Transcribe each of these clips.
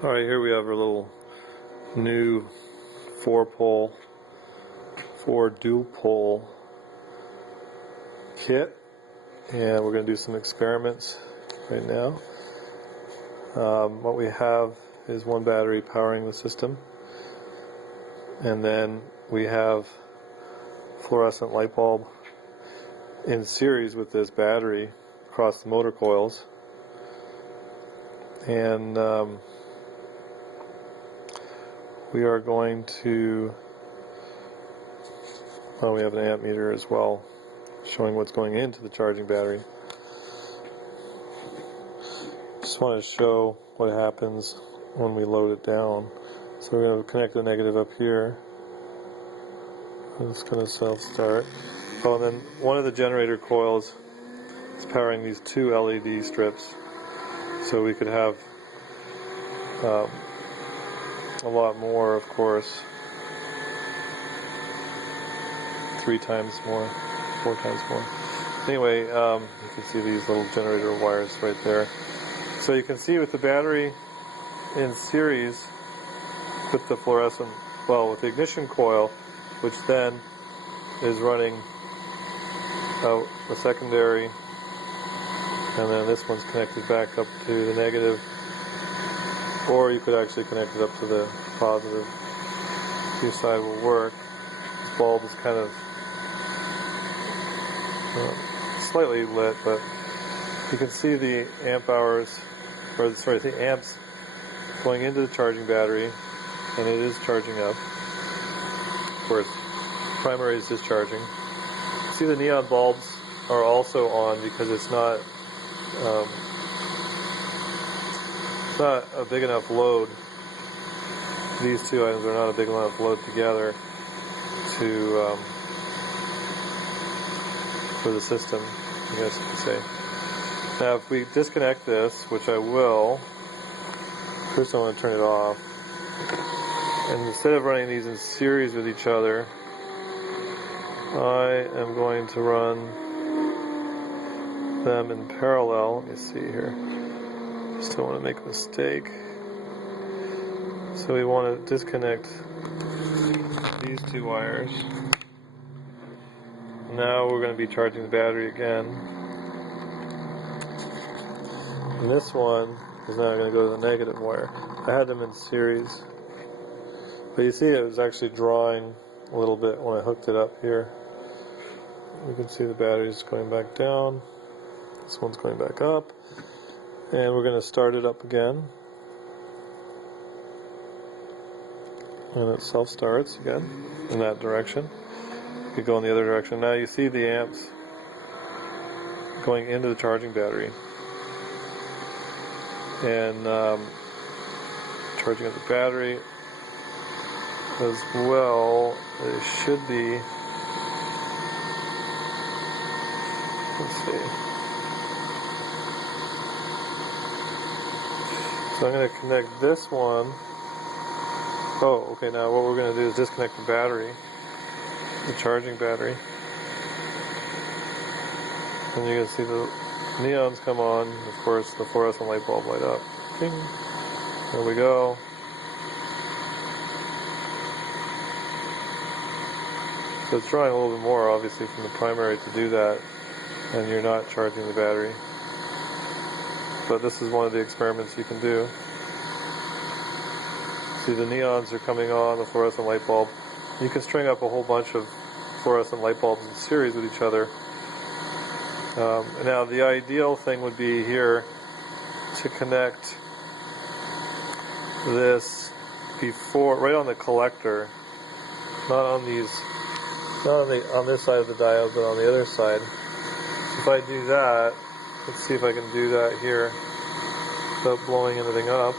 Alright, here we have our little new 4 dual pole kit, and we're going to do some experiments right now. What we have is one battery powering the system, and then we have fluorescent light bulb in series with this battery across the motor coils, and we are going to, well, we have an amp meter as well showing what's going into the charging battery. Just want to show what happens when we load it down. So we're going to connect the negative up here. It's going to self-start. Oh, and then one of the generator coils is powering these 2 LED strips, so we could have a lot more, of course. 3 times more, 4 times more. Anyway, you can see these little generator wires right there. So you can see with the battery in series with the fluorescent, well, with the ignition coil, which then is running out the secondary, and then this one's connected back up to the negative, or you could actually connect it up to the positive. Either side will work. This bulb is kind of slightly lit, but you can see the amp hours, or sorry, the amps going into the charging battery, and it is charging up. Of course, primary is discharging. See, the neon bulbs are also on because it's not a big enough load. These 2 items are not a big enough load together to for the system, I guess you could say. Now, if we disconnect this, which I will, first I want to turn it off. And instead of running these in series with each other, I am going to run them in parallel. Let me see here. Just don't want to make a mistake. So we want to disconnect these 2 wires. Now we're going to be charging the battery again. And this one is now going to go to the negative wire. I had them in series. But you see it was actually drawing a little bit when I hooked it up here. You can see the battery's going back down. This one's going back up. And we're going to start it up again. And it self-starts again in that direction. You could go in the other direction. Now you see the amps going into the charging battery. And charging up the battery as well. It should be, let's see. So I'm going to connect this one. Oh, okay, now what we're going to do is disconnect the battery, the charging battery. And you're going to see the neons come on. Of course, the fluorescent light bulb light up. Ding. There we go. So it's drawing a little bit more, obviously, from the primary to do that, and you're not charging the battery. But this is one of the experiments you can do. See, the neons are coming on, the fluorescent light bulb. You can string up a whole bunch of fluorescent light bulbs in series with each other. Now, the ideal thing would be here to connect this before, right on the collector, not on these, not on this side of the diode, but on the other side. So if I do that, let's see if I can do that here without blowing anything up.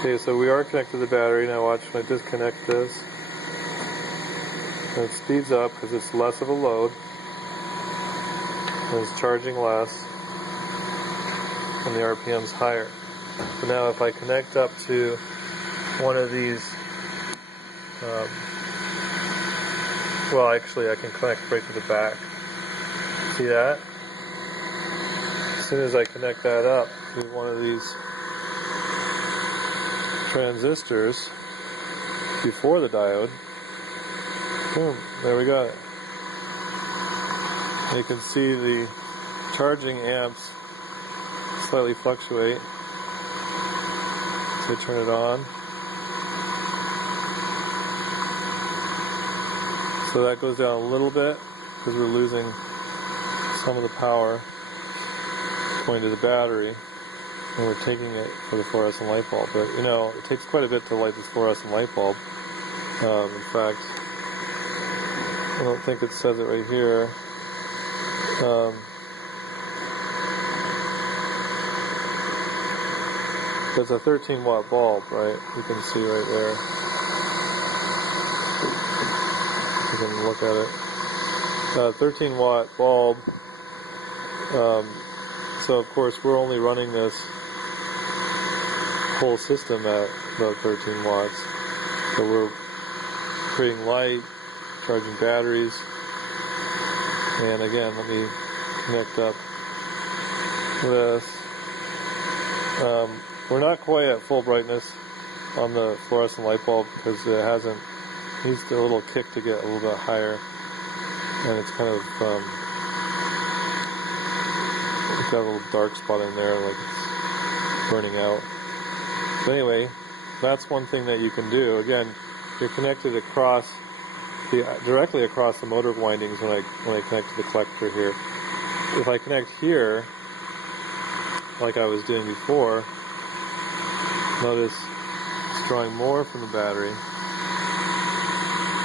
Okay, so we are connected to the battery. Now watch when I disconnect this. And it speeds up because it's less of a load. And it's charging less. And the RPM's higher. So now if I connect up to one of these, well, actually I can connect right to the back. See that? As soon as I connect that up to one of these transistors before the diode. Boom, there we got it. You can see the charging amps slightly fluctuate. So turn it on. So that goes down a little bit because we're losing some of the power going to the battery, and we're taking it for the fluorescent light bulb. But you know, it takes quite a bit to light this fluorescent light bulb. In fact, I don't think it says it right here. It's a 13-watt bulb, right? You can see right there. You can look at it. 13-watt bulb. So of course we're only running this whole system at about 13 watts. So we're creating light, charging batteries, and again, let me connect up this. We're not quite at full brightness on the fluorescent light bulb because it needs a little kick to get a little bit higher, and it's kind of it's got a little dark spot in there, like it's burning out. But anyway, that's one thing that you can do. Again, you're connected directly across the motor windings when I connect to the collector here. If I connect here, like I was doing before, notice it's drawing more from the battery.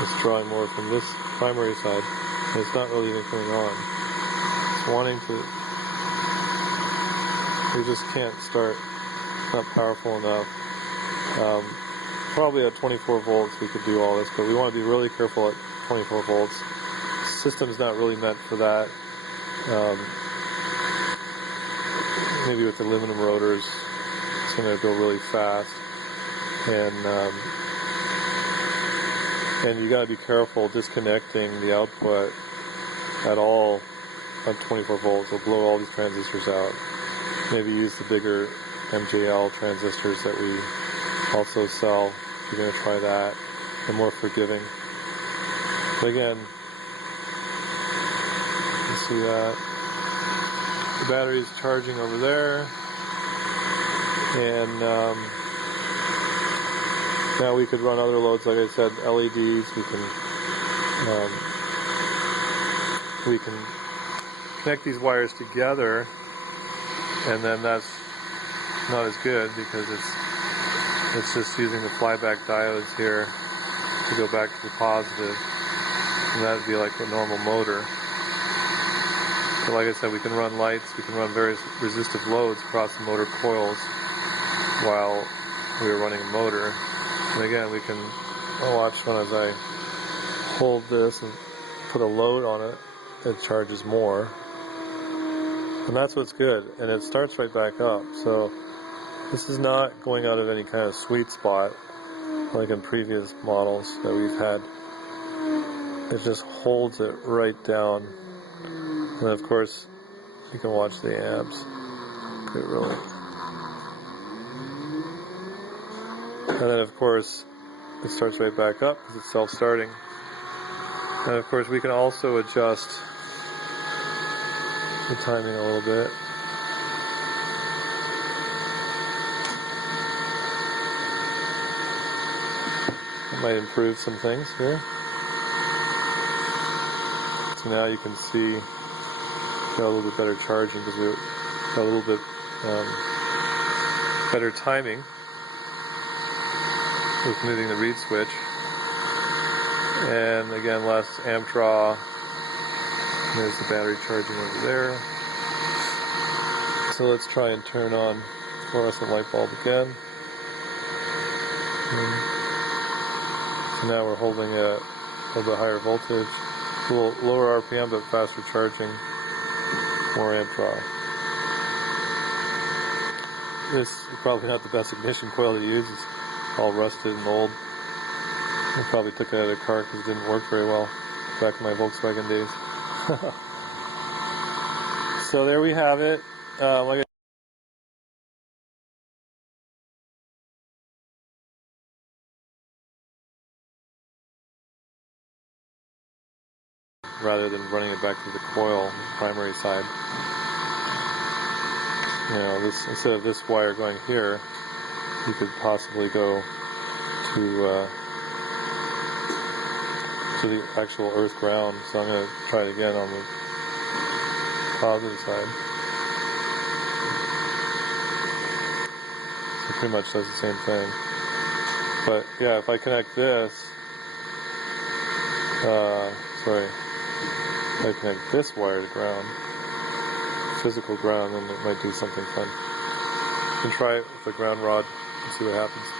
It's drawing more from this primary side, and it's not really even coming on. It's wanting to. You just can't start. It's not powerful enough. Probably at 24 volts we could do all this, but we want to be really careful at 24 volts. The system's not really meant for that. Maybe with aluminum rotors, it's going to go really fast, and you got to be careful disconnecting the output at all at 24 volts. It'll blow all these transistors out. Maybe use the bigger MJL transistors that we also sell if you're going to try that. They're more forgiving. But again, you see that the battery's charging over there, and now we could run other loads, like I said, LEDs. We can connect these wires together, and then that's not as good because it's just using the flyback diodes here to go back to the positive, and that would be like a normal motor. But like I said, we can run lights, we can run various resistive loads across the motor coils while we're running a motor. And again, I'll watch when as I hold this and put a load on it, it charges more. And that's what's good. And it starts right back up. So this is not going out of any kind of sweet spot like in previous models that we've had. It just holds it right down. And of course, you can watch the amps. It really. And then of course, it starts right back up because it's self-starting. And of course, we can also adjust the timing a little bit. It might improve some things here. So now you can see got a little bit better charging because we got a little bit better timing with moving the reed switch. And again, less amp draw. There's the battery charging over there. So let's try and turn on fluorescent light bulb again. So now we're holding a little bit higher voltage, a little lower RPM but faster charging, more amp draw. This is probably not the best ignition coil to use. It's all rusted and old. I probably took it out of a car because it didn't work very well back in my Volkswagen days. So there we have it. Like rather than running it back to the coil, primary side. You know, this, instead of this wire going here, you could possibly go to the actual earth ground. So I'm going to try it again on the positive side. It pretty much does the same thing. But yeah, if I connect this, if I connect this wire to ground, physical ground, then it might do something fun. You can try it with the ground rod and see what happens.